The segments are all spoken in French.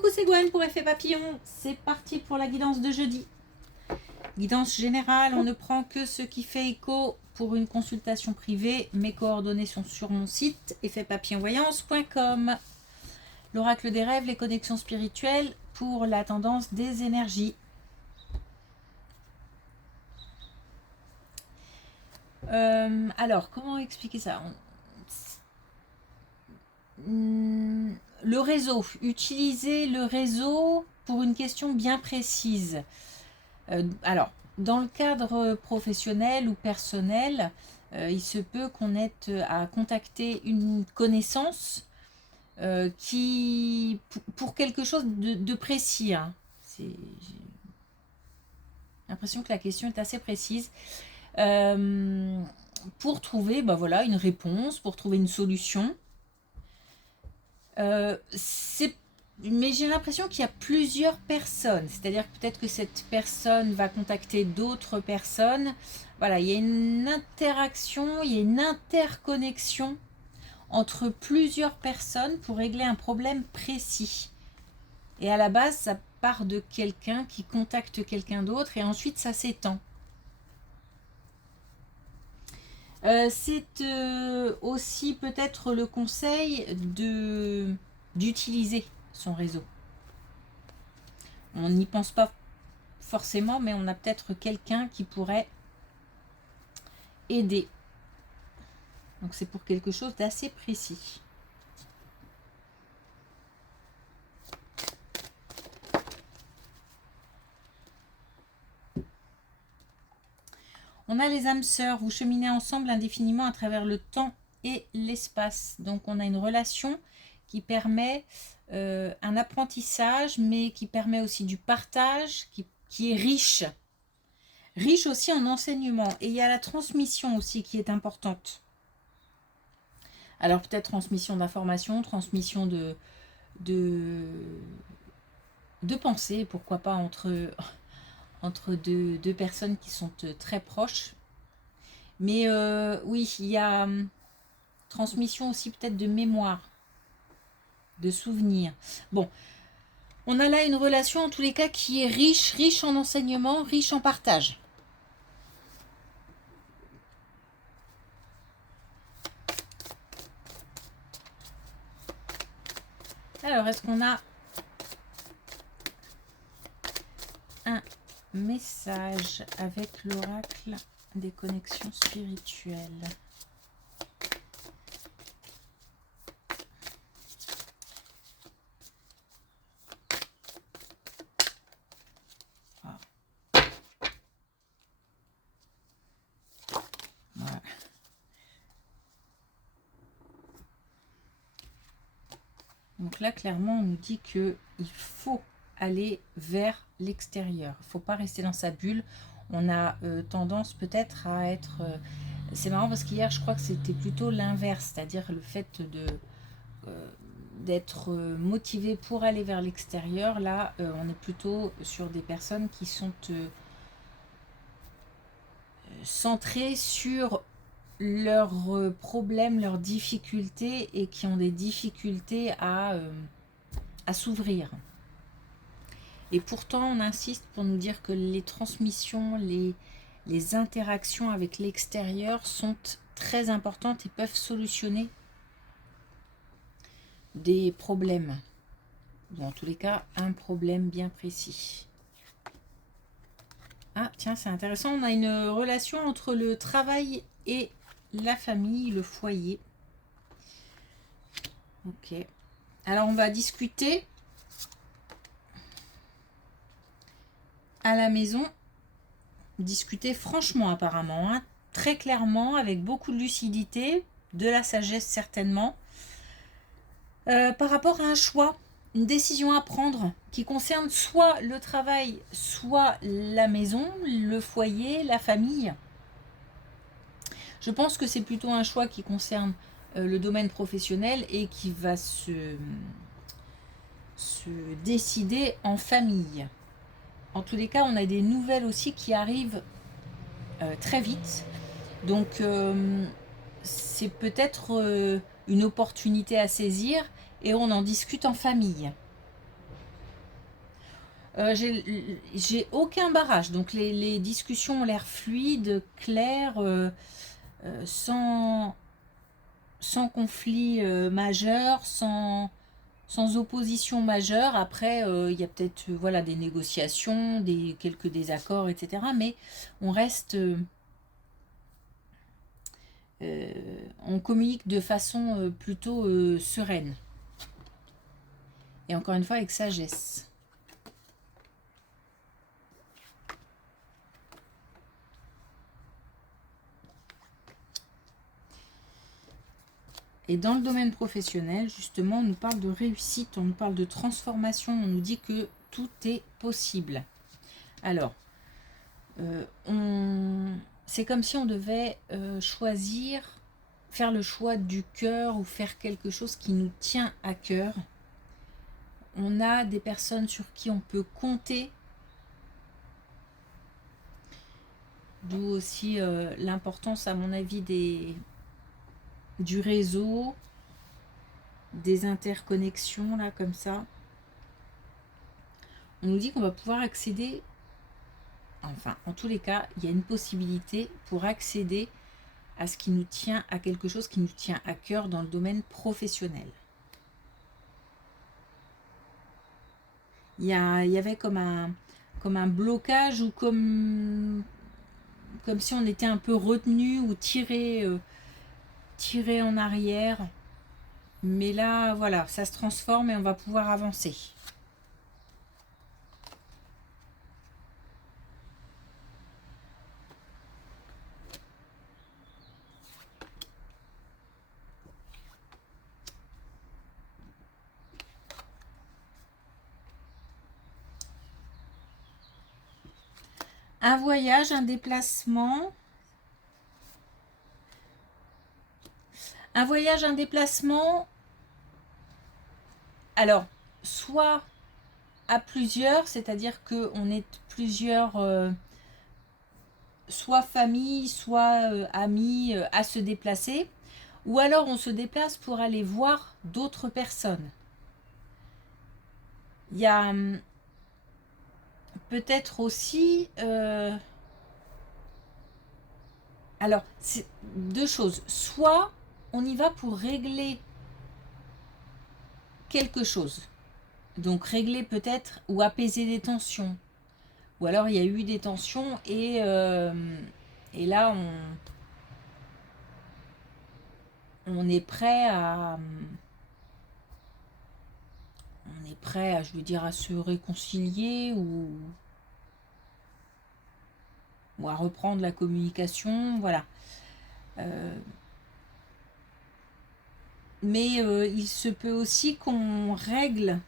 Coucou, c'est Gwen pour Effet Papillon. C'est parti pour la guidance de jeudi. Guidance générale, on ne prend que ce qui fait écho pour une consultation privée. Mes coordonnées sont sur mon site effetpapillonvoyance.com. L'oracle des rêves, les connexions spirituelles pour la tendance des énergies. Alors, comment expliquer ça? Le réseau, utiliser le réseau pour une question bien précise. Alors, dans le cadre professionnel ou personnel, il se peut qu'on ait à contacter une connaissance qui, pour quelque chose de précis. Hein. J'ai l'impression que la question est assez précise. Pour trouver voilà, une réponse, pour trouver une solution. Mais j'ai l'impression qu'il y a plusieurs personnes, c'est-à-dire peut-être que cette personne va contacter d'autres personnes. Voilà, il y a une interaction, il y a une interconnexion entre plusieurs personnes pour régler un problème précis. Et à la base, ça part de quelqu'un qui contacte quelqu'un d'autre et ensuite ça s'étend. C'est aussi peut-être le conseil d'utiliser son réseau. On n'y pense pas forcément, mais on a peut-être quelqu'un qui pourrait aider. Donc c'est pour quelque chose d'assez précis. On a les âmes sœurs, vous cheminez ensemble indéfiniment à travers le temps et l'espace. Donc on a une relation qui permet un apprentissage, mais qui permet aussi du partage, qui est riche. Riche aussi en enseignement. Et il y a la transmission aussi qui est importante. Alors peut-être transmission d'informations, transmission de pensée, pourquoi pas entre deux personnes qui sont très proches. Mais oui, il y a transmission aussi peut-être de mémoire, de souvenirs. Bon, on a là une relation en tous les cas qui est riche en enseignement, riche en partage. Alors, est-ce qu'on a un message avec l'oracle des connexions spirituelles? Voilà. Donc là, clairement, on nous dit qu'il faut aller vers l'extérieur. Il ne faut pas rester dans sa bulle. On a tendance peut-être à être... c'est marrant parce qu'hier, je crois que c'était plutôt l'inverse, c'est-à-dire le fait d'être motivé pour aller vers l'extérieur. Là, on est plutôt sur des personnes qui sont centrées sur leurs problèmes, leurs difficultés et qui ont des difficultés à s'ouvrir. Et pourtant, on insiste pour nous dire que les transmissions, les interactions avec l'extérieur sont très importantes et peuvent solutionner des problèmes. Ou en tous les cas, un problème bien précis. Ah, tiens, c'est intéressant. On a une relation entre le travail et la famille, le foyer. Ok. Alors, on va discuter à la maison. Discuter franchement, apparemment. Hein, très clairement, avec beaucoup de lucidité, de la sagesse certainement. Par rapport à un choix, une décision à prendre qui concerne soit le travail, soit la maison, le foyer, la famille. Je pense que c'est plutôt un choix qui concerne le domaine professionnel et qui va se décider en famille. En tous les cas, on a des nouvelles aussi qui arrivent très vite. Donc, c'est peut-être une opportunité à saisir et on en discute en famille. J'ai aucun barrage, donc les discussions ont l'air fluides, claires, sans, sans conflit majeur, sans opposition majeure. Après, il y a peut-être voilà, des négociations, quelques désaccords, etc. Mais on reste... on communique de façon plutôt sereine. Et encore une fois, avec sagesse. Et dans le domaine professionnel, justement, on nous parle de réussite, on nous parle de transformation, on nous dit que tout est possible. Alors, c'est comme si on devait choisir, faire le choix du cœur ou faire quelque chose qui nous tient à cœur. On a des personnes sur qui on peut compter. D'où aussi l'importance, à mon avis, du réseau, des interconnexions, là, comme ça. On nous dit qu'on va pouvoir accéder, enfin, en tous les cas, il y a une possibilité pour accéder à ce qui nous tient, à quelque chose qui nous tient à cœur dans le domaine professionnel. Il y avait comme un blocage ou comme si on était un peu retenu ou tiré en arrière. Mais là, voilà, ça se transforme et on va pouvoir avancer. Un voyage, un déplacement. Un voyage, un déplacement. Alors, soit à plusieurs, c'est-à-dire qu'on est plusieurs, soit famille, soit amis, à se déplacer. Ou alors on se déplace pour aller voir d'autres personnes. Il y a peut-être aussi... alors, c'est deux choses. Soit on y va pour régler quelque chose. Donc régler peut-être ou apaiser des tensions. Ou alors il y a eu des tensions et là on est prêt à... On est prêt à, je veux dire, à se réconcilier ou à reprendre la communication, voilà. Mais il se peut aussi qu'on règle,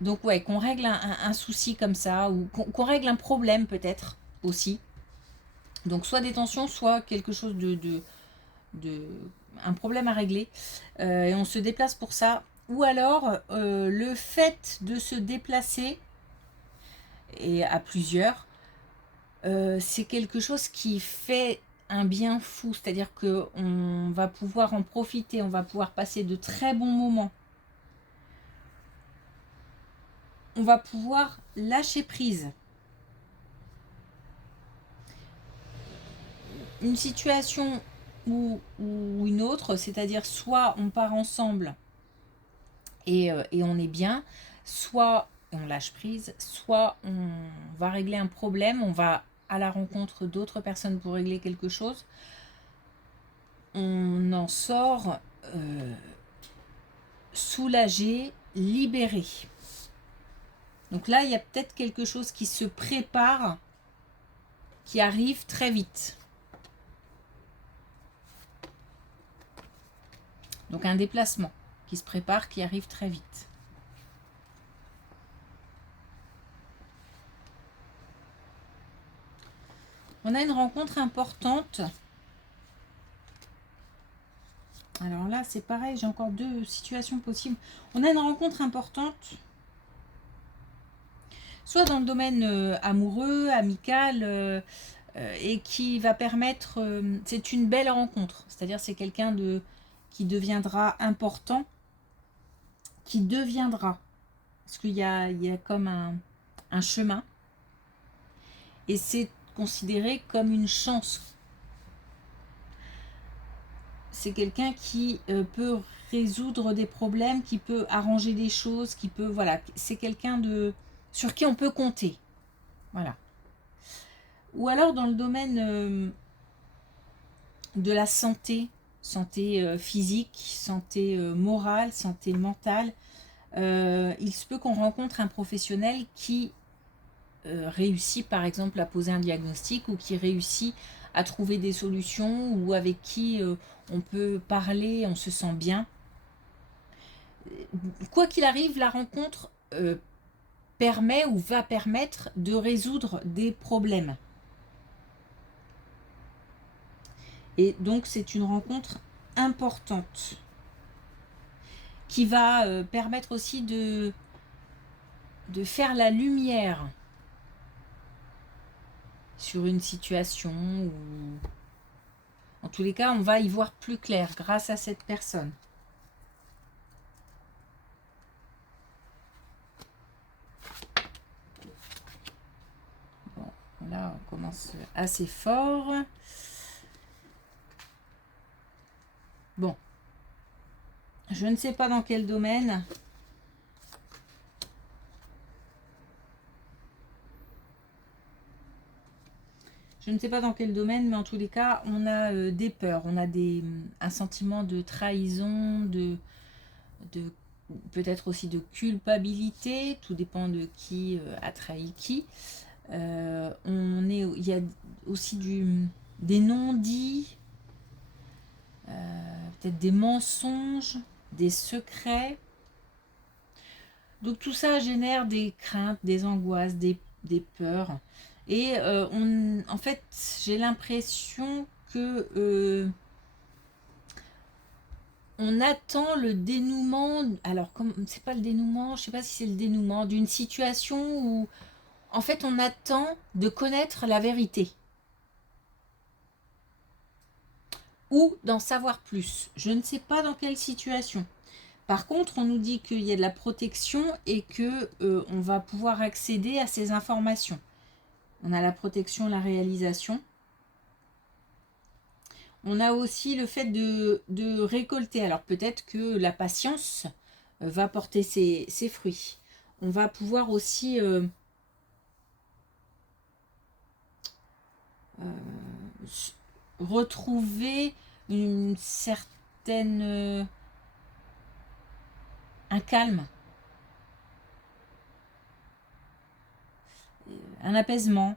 donc ouais, qu'on règle un souci comme ça, ou qu'on règle un problème peut-être aussi. Donc soit des tensions, soit quelque chose un problème à régler, et on se déplace pour ça. Ou alors le fait de se déplacer, et à plusieurs, c'est quelque chose qui fait un bien fou, c'est-à-dire qu'on va pouvoir en profiter, on va pouvoir passer de très bons moments, on va pouvoir lâcher prise. Une situation ou une autre, c'est-à-dire soit on part ensemble et on est bien, soit on lâche prise, soit on va régler un problème, on va à la rencontre d'autres personnes pour régler quelque chose, on en sort soulagé, libéré. Donc là, il y a peut-être quelque chose qui se prépare, qui arrive très vite. Donc un déplacement qui se prépare, qui arrive très vite. On a une rencontre importante. Alors là, c'est pareil, j'ai encore deux situations possibles. On a une rencontre importante, soit dans le domaine amoureux, amical, et qui va permettre... c'est une belle rencontre, c'est-à-dire c'est quelqu'un qui deviendra important, qui deviendra. Parce qu'il y a comme un chemin. Et c'est considéré comme une chance. C'est quelqu'un qui peut résoudre des problèmes, qui peut arranger des choses, qui peut... Voilà, c'est quelqu'un sur qui on peut compter. Voilà. Ou alors dans le domaine de la santé, santé physique, santé morale, santé mentale, il se peut qu'on rencontre un professionnel qui réussit par exemple à poser un diagnostic ou qui réussit à trouver des solutions ou avec qui on peut parler, on se sent bien. Quoi qu'il arrive, la rencontre permet ou va permettre de résoudre des problèmes. Et donc c'est une rencontre importante qui va permettre aussi de faire la lumière sur une situation ou en tous les cas on va y voir plus clair grâce à cette personne. Bon, là on commence assez fort. Bon, je ne sais pas dans quel domaine. Je ne sais pas dans quel domaine, mais en tous les cas, on a des peurs, on a un sentiment de trahison, de peut-être aussi de culpabilité, tout dépend de qui a trahi qui. Il y a aussi des non-dits, peut-être des mensonges, des secrets. Donc tout ça génère des craintes, des angoisses, des peurs. Et en fait, j'ai l'impression que on attend le dénouement. Alors, c'est pas le dénouement, je sais pas si c'est le dénouement d'une situation où, en fait, on attend de connaître la vérité ou d'en savoir plus. Je ne sais pas dans quelle situation. Par contre, on nous dit qu'il y a de la protection et que on va pouvoir accéder à ces informations. On a la protection, la réalisation. On a aussi le fait de récolter. Alors peut-être que la patience va porter ses fruits. On va pouvoir aussi retrouver une certaine... un calme. Un apaisement.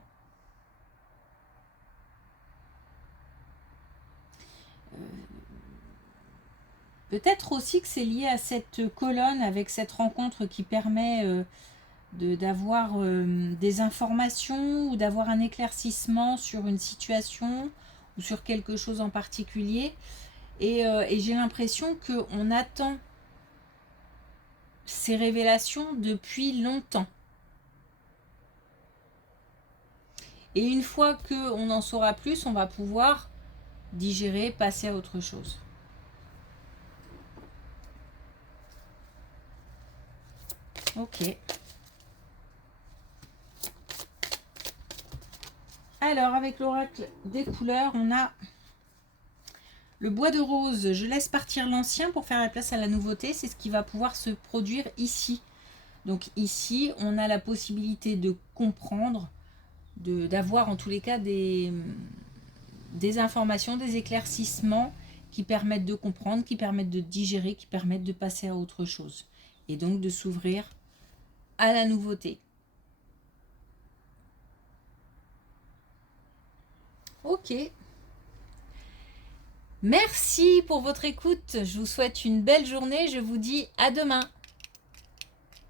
Peut-être aussi que c'est lié à cette colonne avec cette rencontre qui permet d'avoir des informations ou d'avoir un éclaircissement sur une situation ou sur quelque chose en particulier. Et j'ai l'impression qu'on attend ces révélations depuis longtemps. Et une fois qu'on en saura plus, on va pouvoir digérer, passer à autre chose. Ok. Alors, avec l'oracle des couleurs, on a le bois de rose. Je laisse partir l'ancien pour faire la place à la nouveauté. C'est ce qui va pouvoir se produire ici. Donc ici, on a la possibilité de comprendre, d'avoir en tous les cas des informations, des éclaircissements qui permettent de comprendre, qui permettent de digérer, qui permettent de passer à autre chose. Et donc de s'ouvrir à la nouveauté. Ok. Merci pour votre écoute. Je vous souhaite une belle journée. Je vous dis à demain.